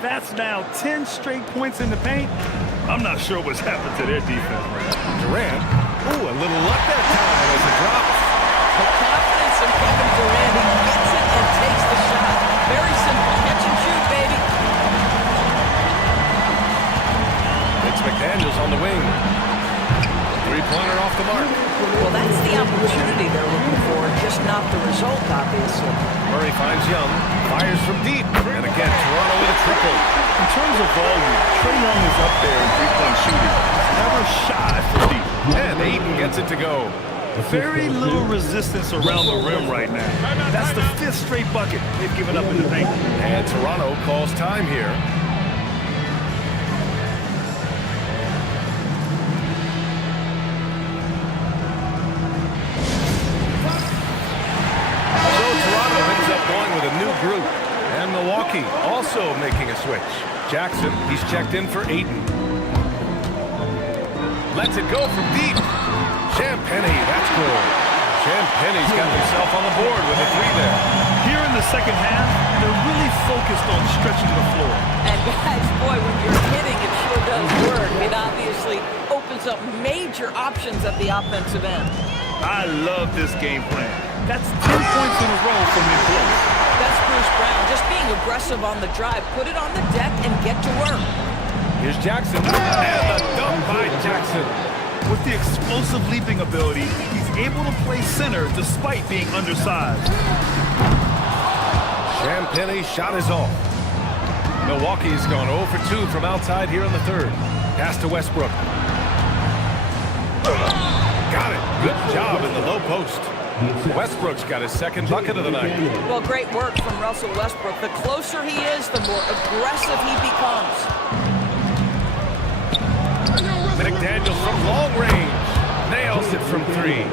That's now 10 straight points in the paint. I'm not sure what's happened to their defense, man. Durant. Ooh, a little luck that time as it drops. The confidence in Kevin Durant. He gets it and takes the shot. Very simple. Catch and shoot, baby. It's McDaniels on the wing. Three-pointer off the mark. Well, that's the opportunity they're looking for, just not the result, obviously. Murray finds Young, fires from deep, and again, Toronto with a triple. In terms of volume, Trae Young is up there in three-point shooting. Never shy from deep. And Ayton gets it to go. Very little resistance around the rim right now. That's the 5th straight bucket they've given up in the paint. And Toronto calls time here. Going with a new group. And Milwaukee also making a switch. Jackson, he's checked in for Ayton. Lets it go from deep. Champagnie, that's good. Champagnie's got himself on the board with a 3 there. Here in the second half, they're really focused on stretching the floor. And guys, boy, when you're hitting, it sure does work. It obviously opens up major options at the offensive end. I love this game plan. That's 10 points in a row from him close. That's Bruce Brown, just being aggressive on the drive. Put it on the deck and get to work. Here's Jackson. And the dunk by Jackson. With the explosive leaping ability, he's able to play center despite being undersized. Champagnie's shot is off. Milwaukee's gone 0 for 2 from outside here in the third. Pass to Westbrook. Got it. Good job in the low post. Westbrook's got his second bucket of the night. Well, great work from Russell Westbrook. The closer he is, the more aggressive he becomes. McDaniels from long range. Nails it from 3.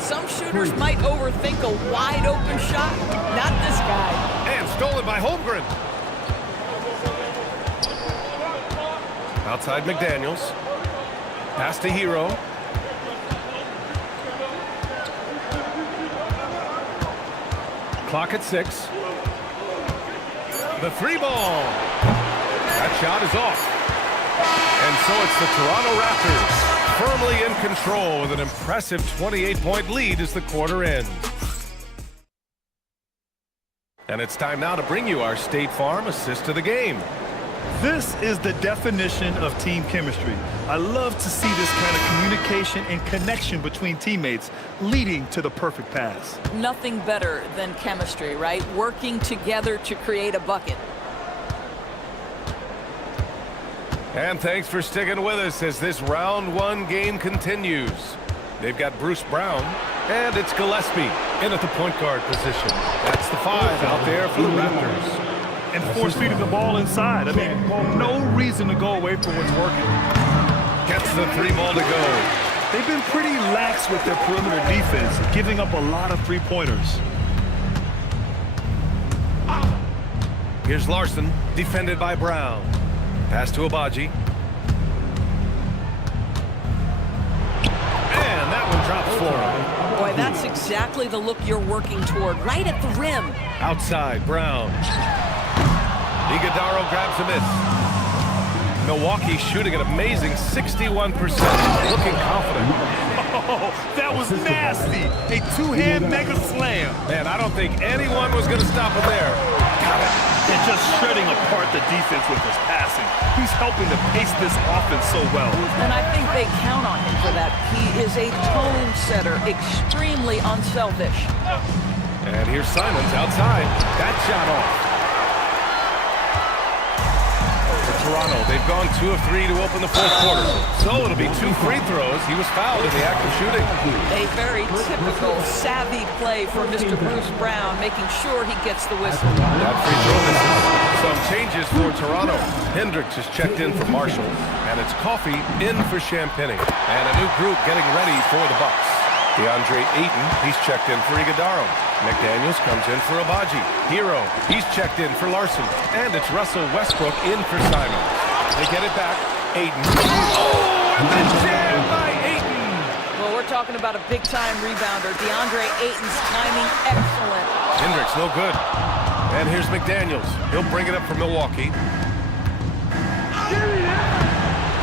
Some shooters might overthink a wide open shot. Not this guy. And stolen by Holmgren. Outside McDaniels. Pass to Hero. Clock at 6. The 3-ball. That shot is off. And so it's the Toronto Raptors firmly in control with an impressive 28-point lead as the quarter ends. And it's time now to bring you our State Farm assist of the game. This is the definition of team chemistry. I love to see this kind of communication and connection between teammates leading to the perfect pass. Nothing better than chemistry, right? Working together to create a bucket. And thanks for sticking with us as this round 1 game continues. They've got Bruce Brown, and it's Gillespie in at the point guard position. That's the 5 out there for the Raptors. And force-feeding the ball inside. I mean, no reason to go away from what's working. Gets the 3-ball to go. They've been pretty lax with their perimeter defense, giving up a lot of three-pointers. Here's Larson, defended by Brown. Pass to Abaji. And that one drops for him. Boy, that's exactly the look you're working toward, right at the rim. Outside, Brown. Iguodaro grabs a miss. Milwaukee shooting an amazing 61%, looking confident. Oh, that was nasty. A 2-hand mega slam. Man, I don't think anyone was going to stop him there. Got it. And just shredding apart the defense with his passing. He's helping to pace this offense so well. And I think they count on him for that. He is a tone setter, extremely unselfish. And here's Simons outside. That shot off. Toronto, they've gone 2 of 3 to open the fourth quarter. So it'll be 2 free throws. He was fouled in the act of shooting. A very typical savvy play for Mr. Bruce Brown, making sure he gets the whistle. That free throw misses. Some changes for Toronto. Hendricks is checked in for Marshall. And it's Coffey in for Champagnie. And a new group getting ready for the Bucks. DeAndre Ayton, he's checked in for Iguodaro. McDaniels comes in for Abaji. Hero, he's checked in for Larson. And it's Russell Westbrook in for Simons. They get it back. Ayton. Oh, and the jam by Ayton. Well, we're talking about a big-time rebounder. DeAndre Ayton's timing excellent. Hendricks, no good. And here's McDaniels. He'll bring it up for Milwaukee.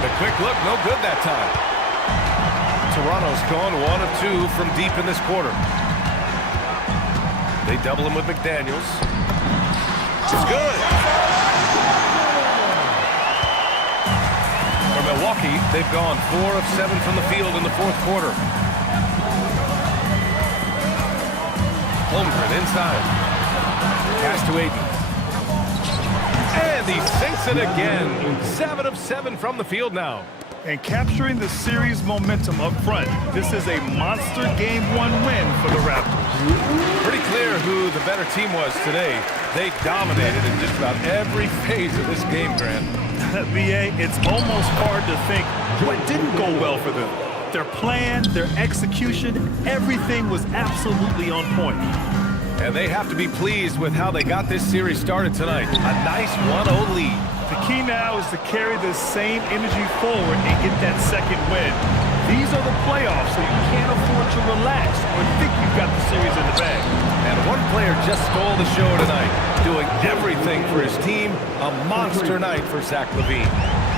The quick look, no good that time. Toronto's gone 1 of 2 from deep in this quarter. They double him with McDaniels. It's good. For Milwaukee, they've gone 4 of 7 from the field in the fourth quarter. Holmgren inside. Pass to Aiden. And he sinks it again. 7 of 7 from the field now. And capturing the series momentum up front. This is a monster Game 1 win for the Raptors. Pretty clear who the better team was today. They dominated in just about every phase of this game, Grant. B.A., it's almost hard to think what didn't go well for them. Their plan, their execution, everything was absolutely on point. And they have to be pleased with how they got this series started tonight. A nice 1-0 lead. The key now is to carry this same energy forward and get that second win. These are the playoffs, so you can't afford to relax or think you've got the series in the bag. And one player just stole the show tonight, doing everything for his team. A monster night for Zach LaVine.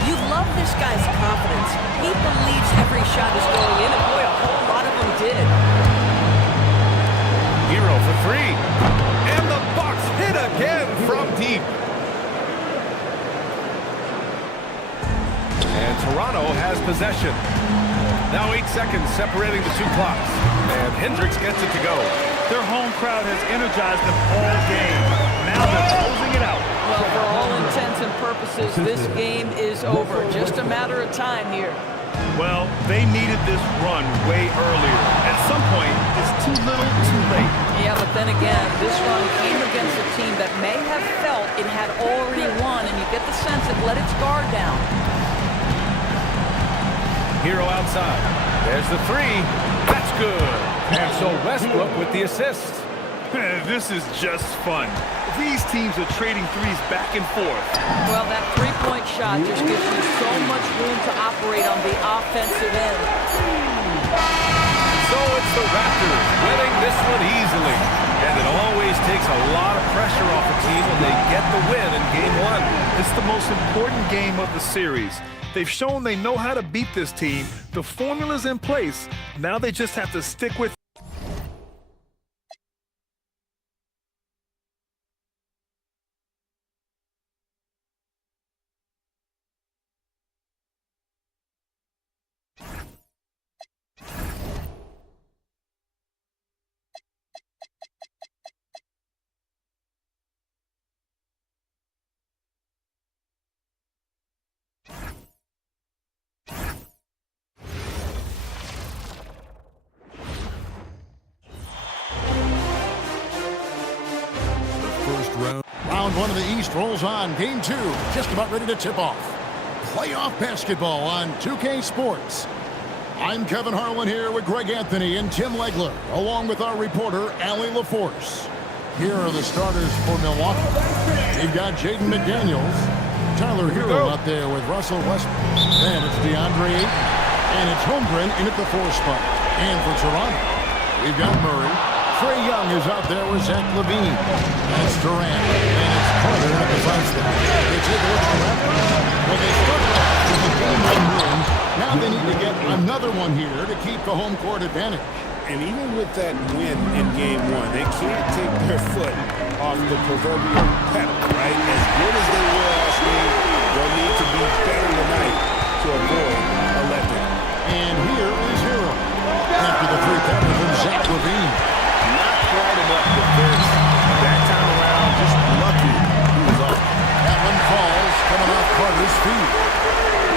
You love this guy's confidence. He believes every shot is going in, and boy, a whole lot of them did. Hero for 3. And the Bucks hit again from deep. And Toronto has possession. Now 8 seconds separating the 2 clocks. And Hendricks gets it to go. Their home crowd has energized them all game. Now they're closing it out. Well, for all intents and purposes, this game is over. Just a matter of time here. Well, they needed this run way earlier. At some point, it's too little, too late. Yeah, but then again, this run came against a team that may have felt it had already won, and you get the sense it let its guard down. Hero outside. There's the 3. That's good. And so Westbrook with the assist. This is just fun. These teams are trading threes back and forth. Well, that three-point shot just gives you so much room to operate on the offensive end. So it's the Raptors winning this one easily. And it always takes a lot of pressure off a team when they get the win in Game 1. It's the most important game of the series. They've shown they know how to beat this team. The formula's in place. Now they just have to stick with it. Round 1 of the East rolls on. Game 2 just about ready to tip off. Playoff basketball on 2K Sports. I'm Kevin Harlan here with Greg Anthony and Tim Legler, along with our reporter, Allie LaForce. Here are the starters for Milwaukee. They've got Jaden McDaniels, Tyler Hero out there with Russell Westbrook. Then it's DeAndre Ayton, and it's Holmgren in at the 4 spot. And for Toronto, we've got Murray. Trae Young is out there with Zach LaVine. That's Durant, and it's Carter at the 5 spot. They take a look at the Raptors. Well, they started off with a game 1 win. Now they need to get another one here to keep the home court advantage. And even with that win in Game 1, they can't take their foot off the proverbial pedal, right? As good as they were last game, they'll need to be better tonight to avoid a letdown. And here is Hero. After the 3-pointer from Zach LaVine. Not quite enough defense. That time around, just lucky he was off. That one falls, coming off Carter's feet.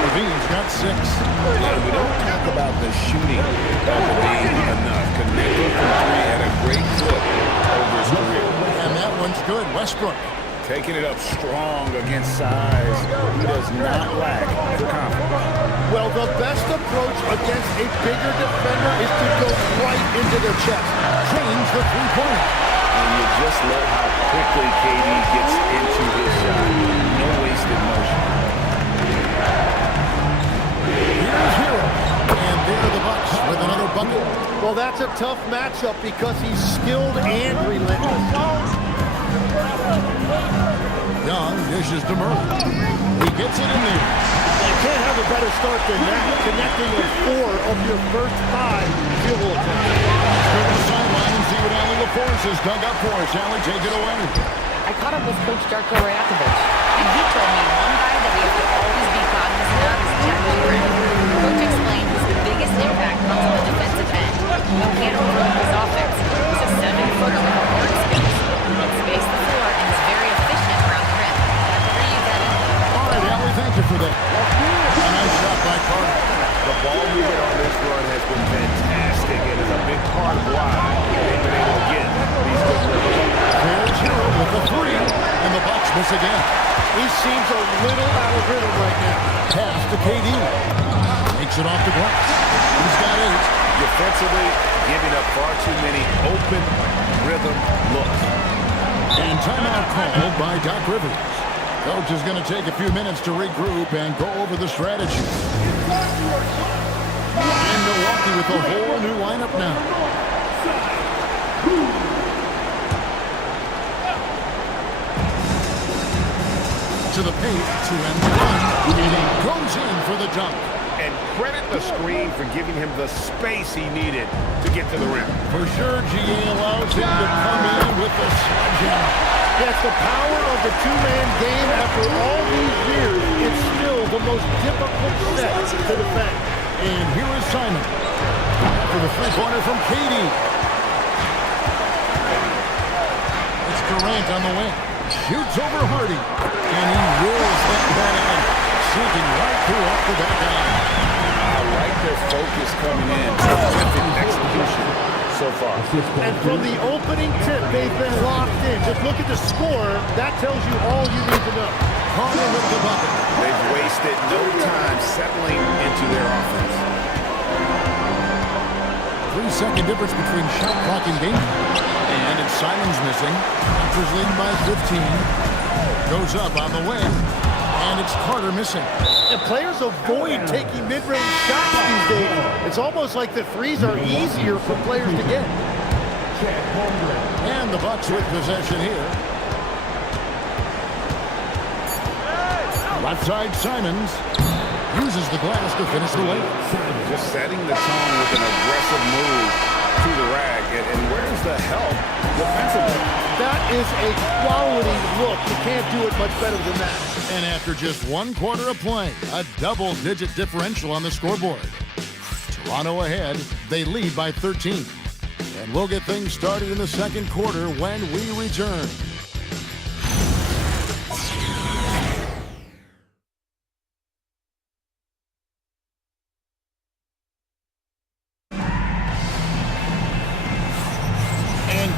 LaVine's got 6. Yeah, we don't talk about the shooting of LaVine enough. Connected from 3 at a great clip over his career. And that one's good. Westbrook. Taking it up strong against size. He does not lack confidence. Well, the best approach against a bigger defender is to go right into their chest. Change the 3-pointer. And you just love how quickly KD gets into his shot. No wasted motion. Here's Hero. And there are the Bucks with another bucket. Well, that's a tough matchup because he's skilled and relentless. Young dishes to Murray. He gets it in there. You can't have a better start than that. Connecting on 4 of your first 5 field goal attempts. Let's go to the sideline and see what Allie LaForce has dug up for us. Allie, take it away. I caught up with Coach Darko Rajakovic, and he told me one guy that we have to always be cognizant of is Jackie Green. Coach explained his biggest impact comes on the defensive end. You can't overlook his offense. He's a 7-footer with hard skills. He can space the floor and is very efficient around the rim. Back over to you, Kevin. All right, Allie, thank you for that. A nice shot by Carter. The ball movement on this run has been fantastic and is a big part of why they've been able to get these good results. There's Hero with the 3, and the Bucks miss again. He seems a little out of rhythm right now. Pass to KD. Takes it off the glass. He's got 8. Defensively, giving up far too many open rhythm looks. And timeout called by Doc Rivers. Coach is going to take a few minutes to regroup and go over the strategy. And Milwaukee with a whole new lineup now. To the paint, 2-1, and he goes in for the dunk. And credit the screen for giving him the space he needed to get to the rim. For sure, GA allows him to come in with the sledgehammer. Yes, the power of the two-man game after all these years, it's still the most difficult set to defend. And here is Simon. For the three-pointer from Katie. It's Durant on the wing. Shoots over Hardy. And he wills that ball in. Sinking right through off the back line. I like their focus coming in. Terrific execution so far. And from the opening tip, they've been locked in. Just look at the score. That tells you all you need to know. Carter with the bucket. They've wasted no time settling into their offense. 3-second difference between shot clock and game. And it's Simon's missing. Raptors leading by 15. Goes up on the wing. And it's Carter missing. And players avoid taking mid-range shots these days. It's almost like the threes are easier for players to get. And the Bucks with possession here. Left side Simons uses the glass to finish the layup. Just setting the tone with an aggressive move to the rack. And where's the help defensively? That is a quality look. You can't do it much better than that. And after just 1 quarter of play, a double-digit differential on the scoreboard. Toronto ahead. They lead by 13. And we'll get things started in the second quarter when we return.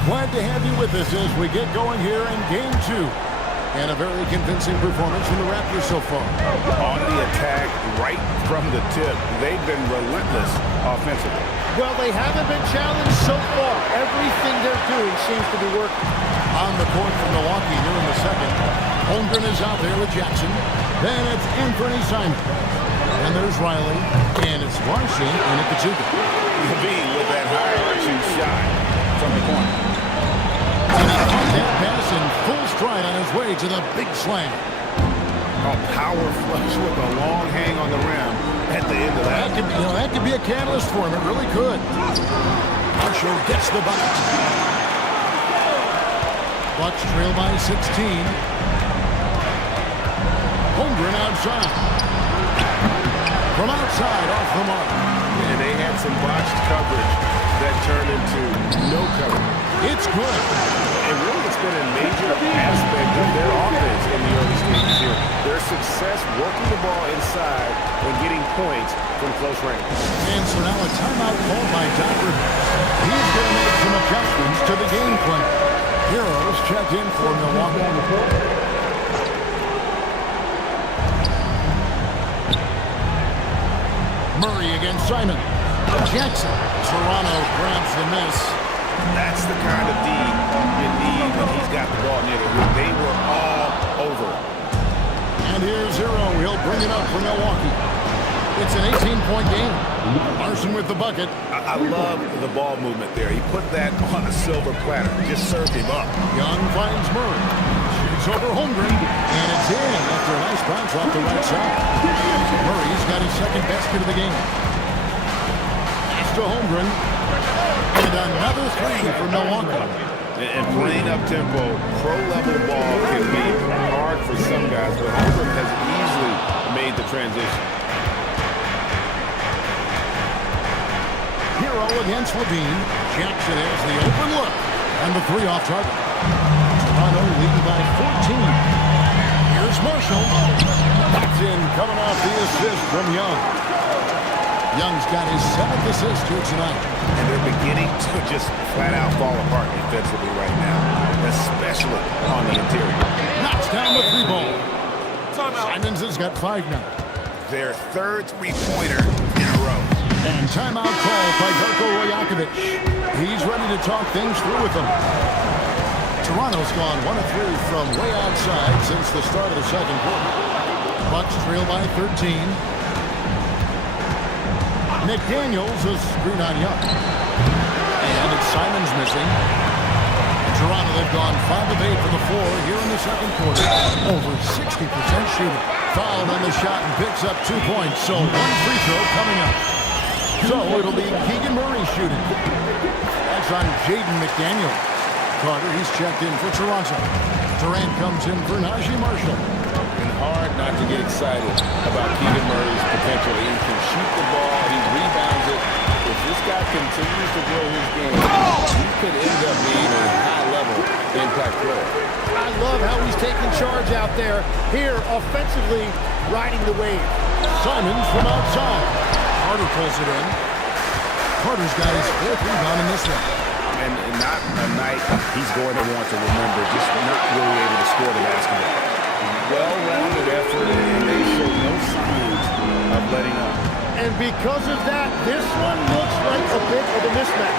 Glad to have you with us as we get going here in Game 2. And a very convincing performance from the Raptors so far. On the attack, right from the tip, they've been relentless offensively. Well, they haven't been challenged so far. Everything they're doing seems to be working. On the court for Milwaukee here in the second. Holmgren is out there with Jackson. Then it's Anthony Simon. And there's Riley. And it's Larson and Ikuchukwu. Levine with that high arching shot from the corner. And he caught that pass in full stride on his way to the big slam. A power flush with a long hang on the rim at the end of that. That could be a catalyst for him. It really could. Marshall gets the bucket. Bucks trail by 16. Holmgren outside. From outside, off the mark. And they had some botched coverage that turned into no coverage. It's good. And really, it's been a major aspect of their offense in the early stages here. Their success working the ball inside and getting points from close range. And so now a timeout called by Doc Rivers. He's going to make some adjustments to the game plan. Heroes checked in for Milwaukee. Murray against Simon. Jackson. Toronto grabs the miss. That's the kind of D you need when he's got the ball near the rim. They were all over. And here's Hero. He'll bring it up for Milwaukee. It's an 18-point game. Larson with the bucket. I love the ball movement there. He put that on a silver platter. Just served him up. Young finds Murray. Shoots It's over Holmgren, and it's in after a nice bounce off the right side. Murray's got his second basket of the game. Pass to Holmgren, and another three for Milwaukee. And playing up-tempo, pro-level ball can be hard for some guys, but Holmgren has easily made the transition. Hero against Levine. Jackson has the open look, and the three off target. Toronto leading by 14. Here's Marshall. That's in, coming off the assist from Young. Young's got his 7th assist here tonight. And they're beginning to just flat-out fall apart defensively right now, especially on the interior. Knocks down the three ball. Simons has got 5 now. Their third three-pointer in a row. And timeout called by Darko Rajakovic. He's ready to talk things through with them. Toronto's gone 1 of 3 from way outside since the start of the second quarter. Bucks trail by 13. McDaniels is screen on Young. And it's Simons missing. Toronto, they've gone 5 of 8 for the floor here in the second quarter. Over 60% shooting. Fouled on the shot and picks up 2 points. So 1 free throw coming up. So it'll be Keegan Murray shooting. That's on Jaden McDaniel. Carter, he's checked in for Toronto. Durant comes in for Najee Marshall. And hard not to get excited about Keegan Murray's potential. He can shoot the ball, he rebounds it. If this guy continues to grow his game, he could end up being a high-level impact player. I love how he's taking charge out there. Here, offensively, riding the wave. Simons from outside. Carter pulls it in. Carter's got his 4th rebound in this one. And not a night he's going to want to remember, just not really able to score the basketball. Well-rounded effort, and they show no signs of letting up. And because of that, this one looks like a bit of a mismatch.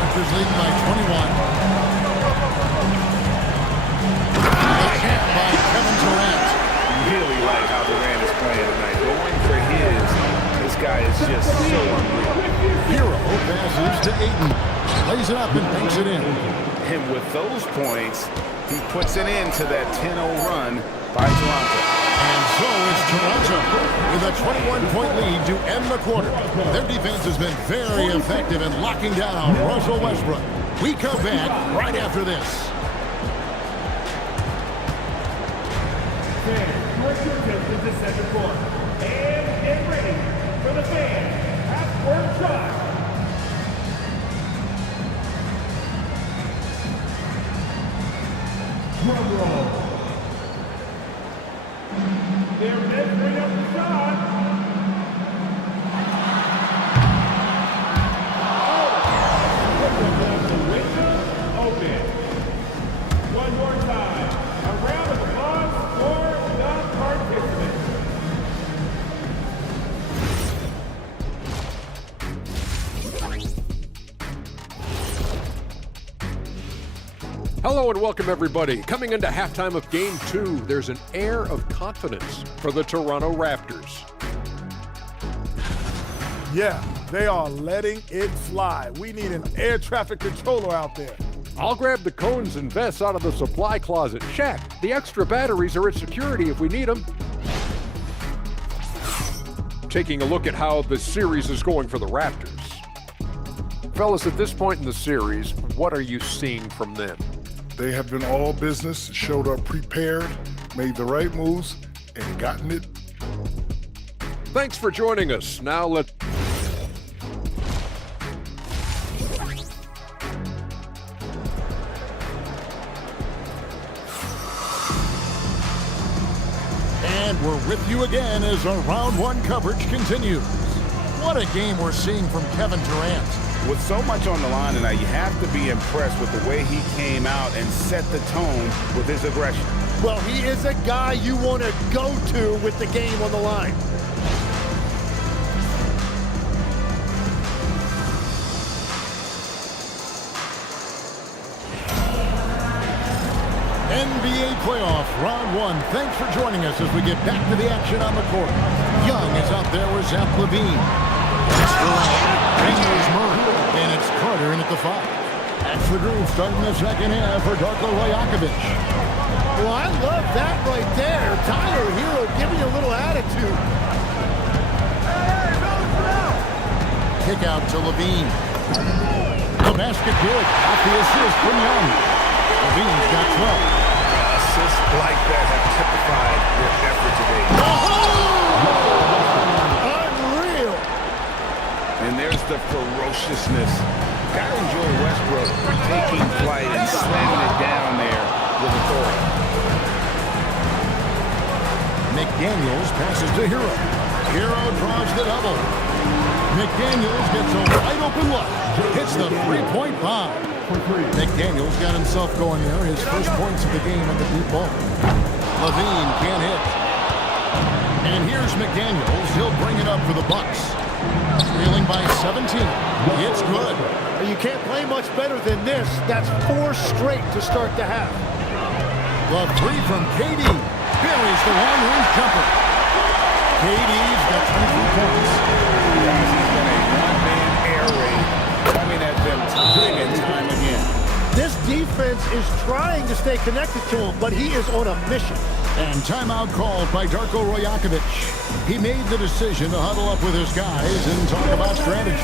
Raptors leading by 21. The tap by Kevin Durant. Really like how Durant is playing tonight. Going for his, this guy is just so unreal. Hero passes to Ayton. Lays it up and banks it in. And with those points, he puts it into that 10-0 run by Toronto. And so is Toronto with a 21-point lead to end the quarter. Their defense has been very effective in locking down Russell Westbrook. We come back right after this. In the second quarter. And get ready for the fans. Half-court shot. Drum roll. They're measuring up the shot. The window open. One more time. A round of applause for the participants. Hello and welcome everybody. Coming into halftime of Game 2, there's an air of confidence for the Toronto Raptors. Yeah, they are letting it fly. We need an air traffic controller out there. I'll grab the cones and vests out of the supply closet. Shaq, the extra batteries are at security if we need them. Taking a look at how the series is going for the Raptors. Fellas, at this point in the series, what are you seeing from them? They have been all business, showed up prepared, made the right moves, and gotten it. Thanks for joining us. Now let's... And we're with you again as our round 1 coverage continues. What a game we're seeing from Kevin Durant. With so much on the line tonight, you have to be impressed with the way he came out and set the tone with his aggression. Well, he is a guy you want to go to with the game on the line. NBA playoff round 1. Thanks for joining us as we get back to the action on the court. Young is out there with Zach LaVine. That's Durant. And here's Murray. And it's Carter in at the 5. That's the groove starting the second half for Darko Rajakovic. Well, I love that right there. Tyler Hero giving you a little attitude. Kick out to Levine. The basket good. Off the assist from Young. Levine's got 12. Assists like that have typified their effort today. Unreal. And there's the ferociousness. Gotta enjoy Westbrook taking flight and slamming it down there with authority. McDaniels passes to Hero. Hero draws the double. McDaniels gets a wide open look. Hits the three-point bomb. McDaniels got himself going there. His first points of the game on the deep ball. Levine can't hit. And here's McDaniels. He'll bring it up for the Bucks. Trailing by 17. It's good. You can't play much better than this. That's 4 straight to start the half. The three from KD. Buries the long-range jumper. KD's got 23 points. Guys, he's been a one-man air raid coming at them time and time again. This defense is trying to stay connected to him, but he is on a mission. And timeout called by Darko Rajakovic. He made the decision to huddle up with his guys and talk about strategy.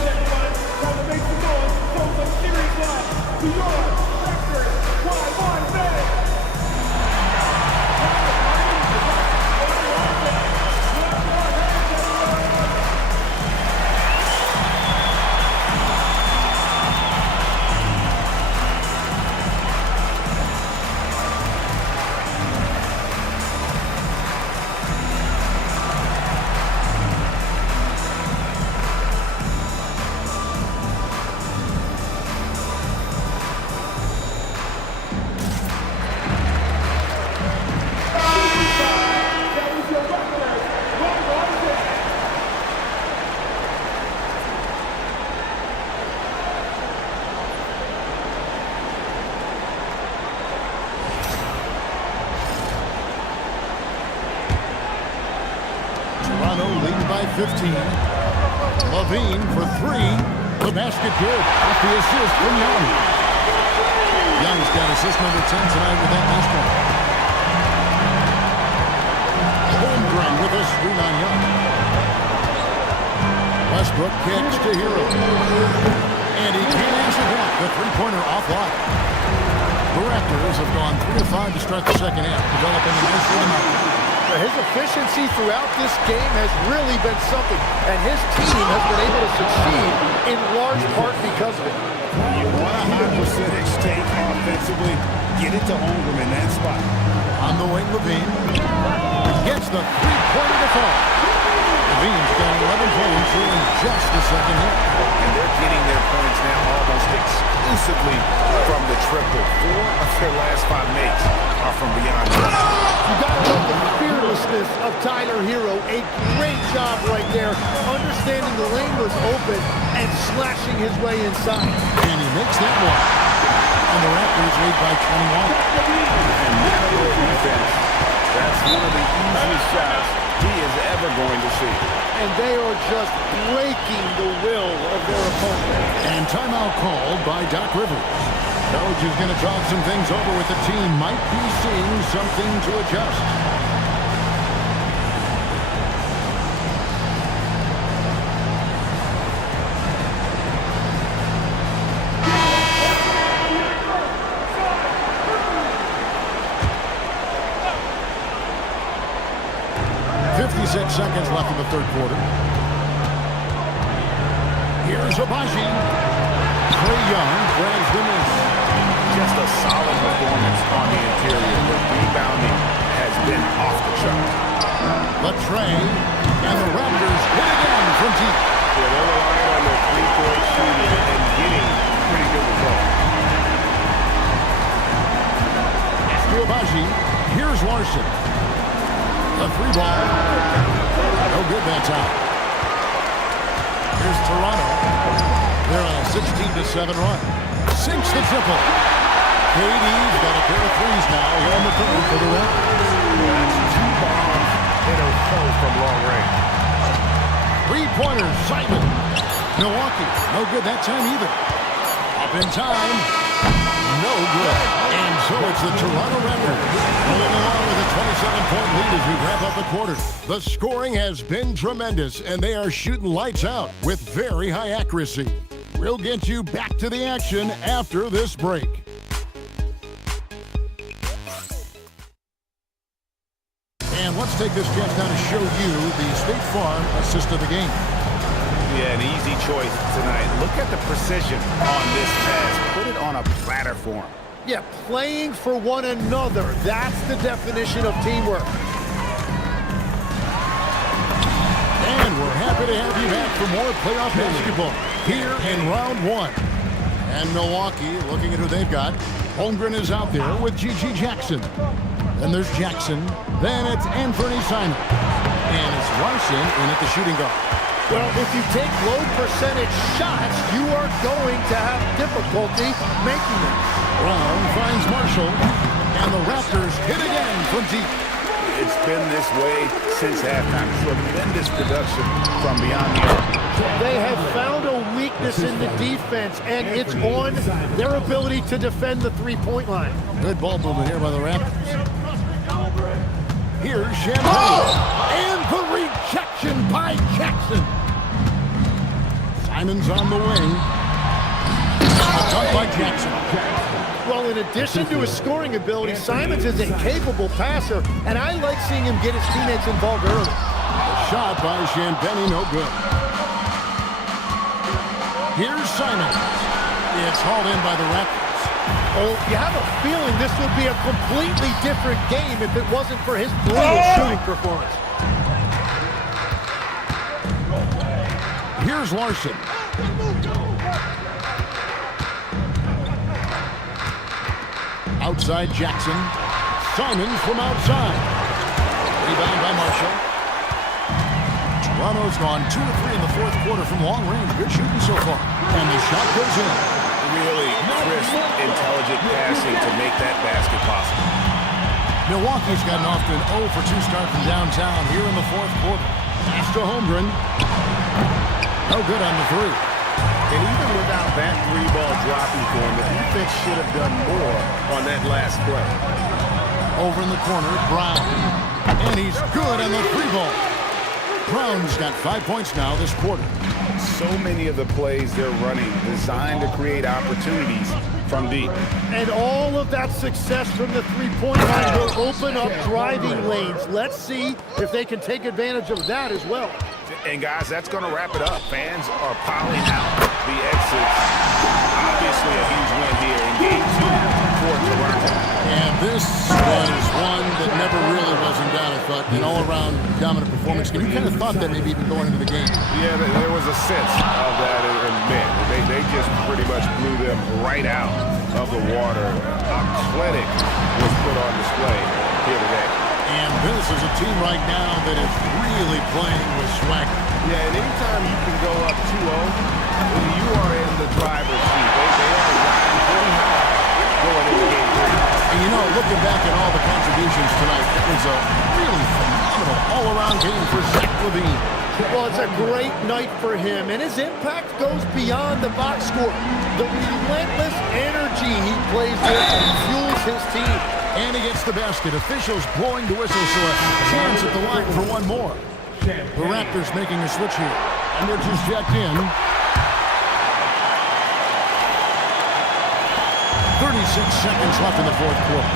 Toronto leading by 15. Levine for 3. The basket good. Off the assist from Young. Young's got assist number 10 tonight with that last one. Holmgren with a screen on Young. Westbrook kicks to Hero. And he can't answer that. The three-pointer offline. The Raptors have gone 3 of 5 to start the second half, developing a nice rhythm out there. His efficiency throughout this game has really been something, and his team has been able to succeed in large part because of it. You want a high percentage take offensively, get it to Holmgren in that spot. On the wing, Levine gets the three-pointer to fall. Levine's got 11 points here in just the second half. And they're getting their points now almost exclusively from the triple. 4 of their last 5 makes are from beyond the You got to love the fearlessness of Tyler Hero. A great job right there, understanding the lane was open and slashing his way inside. And he makes that one. And the Raptors lead by 21. And that little defense, that's one of the easiest shots he is ever going to see. And they are just breaking the will of their opponent. And timeout called by Doc Rivers. Coach is going to talk some things over with the team. Might be seeing something to adjust. Seconds left in the third quarter. Here's Abaji. Trae Young grabs the miss. Just a solid performance on the interior. The rebounding has been off the chart. Trae and the Raptors hit again from deep. Yeah, they're relying on their three-point shooting and getting pretty good results. To Abaji. Here's Larson. The free ball. No good that time. Here's Toronto. They're on a 16-7 run. Sinks the triple. KD's got a pair of threes now. Here on the third for the Raptors. That's 2 bombs in a row from long range. Three-pointer, Simon. Milwaukee, no good that time either. Up in time. no good. And so it's the Toronto Raptors rolling along with a 27-point lead as we wrap up the quarter. The scoring has been tremendous, and they are shooting lights out with very high accuracy. We'll get you back to the action after this break. And let's take this chance now to show you the State Farm assist of the game. Yeah, an easy choice tonight. Look at the precision on this pass. Put it on a platter for him. Yeah, playing for one another. That's the definition of teamwork. And we're happy to have you back for more playoff basketball here in round one. And Milwaukee, looking at who they've got. Holmgren is out there with G.G. Jackson. Then there's Jackson. Then it's Anthony Simon. And it's Larson in at the shooting guard. Well, if you take low percentage shots, you are going to have difficulty making them. Brown finds Marshall. And the Raptors hit again from deep. It's been this way since halftime. Tremendous production from beyond the arc. They have found a weakness in the defense, and it's on their ability to defend the three-point line. Good ball movement here by the Raptors. Here's Champagne. And the rejection by Jackson. Simon's on the wing. A dunk by Jackson. Well, in addition to his scoring ability, Simons is a capable passer, and I like seeing him get his teammates involved early. A shot by Champagne, no good. Here's Simons. It's hauled in by the Raptors. Oh, you have a feeling this would be a completely different game if it wasn't for his brutal shooting performance. Here's Larson. Outside Jackson. Simons from outside. Rebound by Marshall. Toronto's gone 2 of 3 in the fourth quarter from long range. Good shooting so far. And the shot goes in. Really crisp, intelligent passing to make that basket possible. Milwaukee's gotten off to an 0 for 2 start from downtown here in the fourth quarter. Pass to Holmgren. No good on the three. And even without that three ball dropping for him, the defense should have done more on that last play. Over in the corner, Brown. And he's good on the three ball. Brown's got 5 points now this quarter. So many of the plays they're running designed to create opportunities from deep. And all of that success from the three-point line will open up driving lanes. Let's see if they can take advantage of that as well. And guys, that's going to wrap it up. Fans are piling out the exits. Obviously a huge win here in Game 2 for Toronto. And this was one that never really was in doubt, I thought. An all-around dominant performance. You kind of thought that maybe even going into the game. Yeah, there was a sense of that in men. They just pretty much blew them right out of the water. A clinic was put on display here today. And this is a team right now that is really playing with swagger. Yeah, and anytime you can go up 2-0, you are in the driver's seat. They are riding pretty high going into Game 3. And you know, looking back at all the contributions tonight, it was a really phenomenal all-around game for Zach LaVine. Well, it's a great night for him, and his impact goes beyond the box score. The relentless energy he plays with fuels his team. And he gets the basket. Officials blowing the whistle, so a chance at the line for one more. The Raptors making a switch here. And they're just checked in. 36 seconds left in the fourth quarter.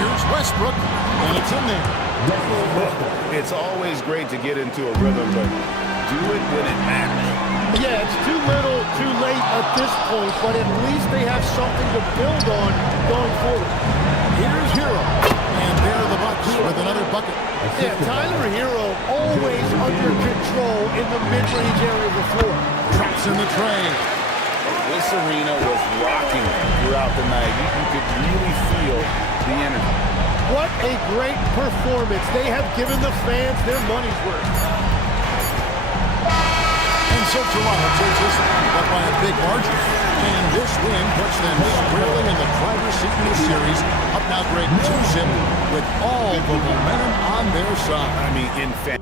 Here's Westbrook, and it's in there. It's always great to get into a rhythm, but do it when it matters. Yeah, it's too little, too late at this point, but at least they have something to build on going forward. Here's Hero, and there are the Bucks with another bucket. Yeah, Tyler Hero always under control in the mid-range area of the floor. Traps in the tray. This arena was rocking throughout the night. You could really feel the energy. What a great performance. They have given the fans their money's worth. And so Toronto takes this up by a big margin. And this win puts them squarely in the driver's seat in the series. Up now, Greg, 2-0 with all the momentum on their side. I mean, in fact.